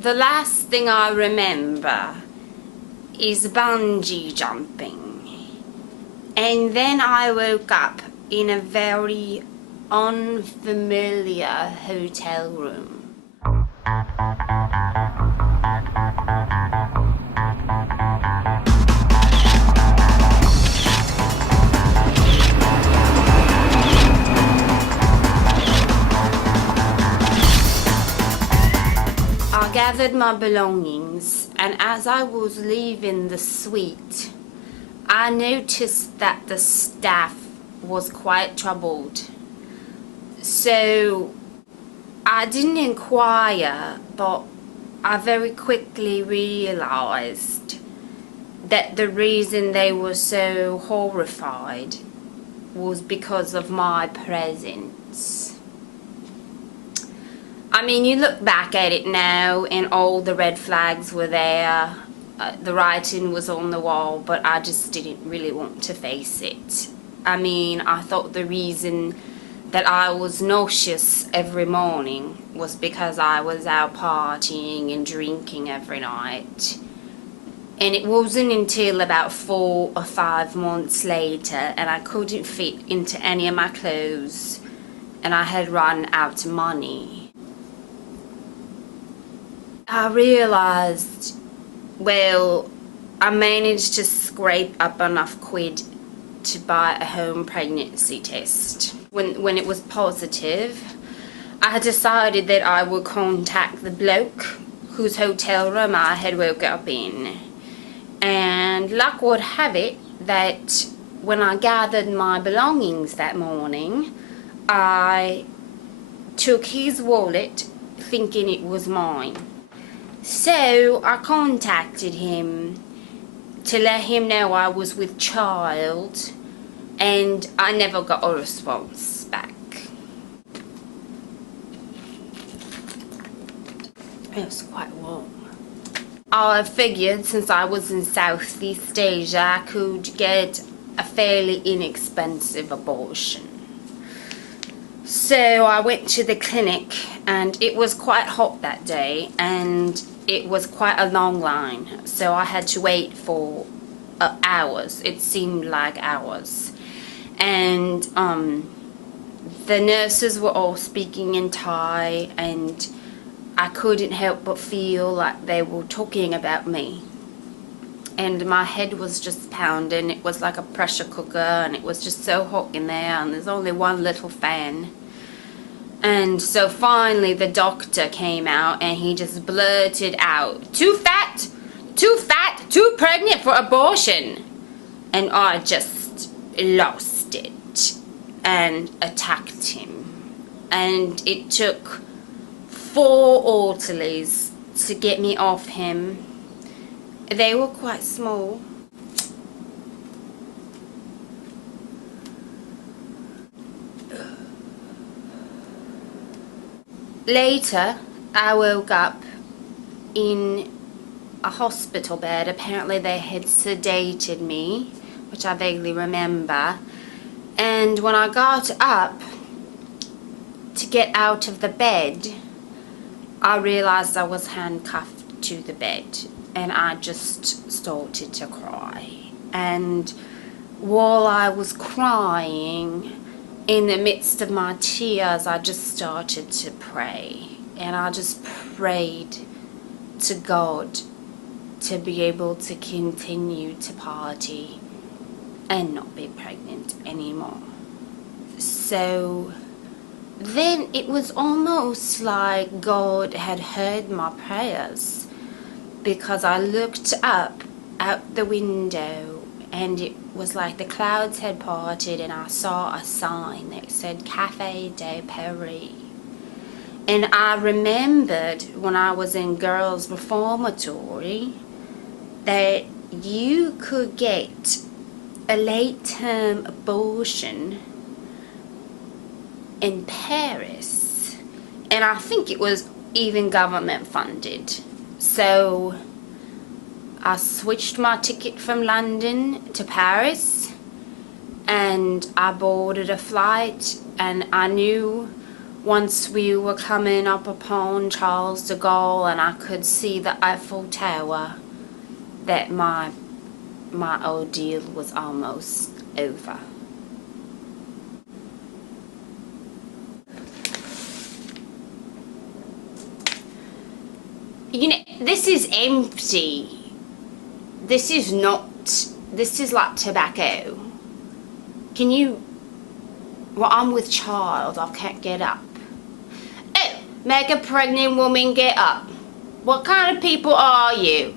The last thing I remember is bungee jumping. And then I woke up in a very unfamiliar hotel room. I gathered my belongings, and as I was leaving the suite, I noticed that the staff was quite troubled. So I didn't inquire, but I very quickly realized that the reason they were so horrified was because of my presence. I mean, you look back at it now and all the red flags were there, the writing was on the wall, but I just didn't really want to face it. I mean, I thought the reason that I was nauseous every morning was because I was out partying and drinking every night. And it wasn't until about 4 or 5 months later and I couldn't fit into any of my clothes and I had run out of money. I realized, well, I managed to scrape up enough quid to buy a home pregnancy test. When it was positive, I decided that I would contact the bloke whose hotel room I had woke up in. And luck would have it that when I gathered my belongings that morning, I took his wallet thinking it was mine. So I contacted him to let him know I was with child, and I never got a response back. It was quite warm. I figured since I was in Southeast Asia, I could get a fairly inexpensive abortion. So I went to the clinic, and it was quite hot that day, and it was quite a long line, so I had to wait for hours. It seemed like hours. And the nurses were all speaking in Thai, and I couldn't help but feel like they were talking about me. And my head was just pounding. It was like a pressure cooker, and it was just so hot in there, and there's only one little fan. And so finally the doctor came out and he just blurted out, too fat, too pregnant for abortion. And I just lost it and attacked him. And it took 4 orderlies to get me off him. They were quite small. Later, I woke up in a hospital bed. Apparently they had sedated me, which I vaguely remember. And when I got up to get out of the bed, I realized I was handcuffed to the bed, and I just started to cry. And while I was crying, in the midst of my tears, I just started to pray. And I just prayed to God to be able to continue to party and not be pregnant anymore. So then it was almost like God had heard my prayers, because I looked up out the window and it was like the clouds had parted, and I saw a sign that said Café de Paris. And I remembered when I was in girls' reformatory that you could get a late-term abortion in Paris, and I think it was even government funded. So I switched my ticket from London to Paris, and I boarded a flight, and I knew once we were coming up upon Charles de Gaulle and I could see the Eiffel Tower, that my ordeal was almost over. You know, this is empty. This is not, this is like tobacco. Can you, well, I'm with child, I can't get up. Oh, make a pregnant woman get up. What kind of people are you?